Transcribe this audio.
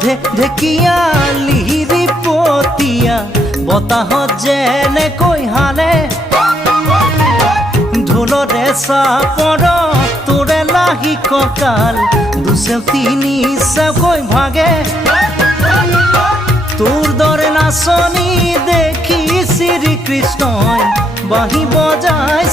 ঢেকিয়ালিৰি পতিয়া বতাহত যেনেকৈ হালে ঢোলৰে চাপৰ তোৰে লাহি কঁকাল দুচেও তিনি চেওকৈ ভাগে তোৰ দৰে নাচনি দেখি শ্ৰীকৃষ্ণই বাঁহী বজাই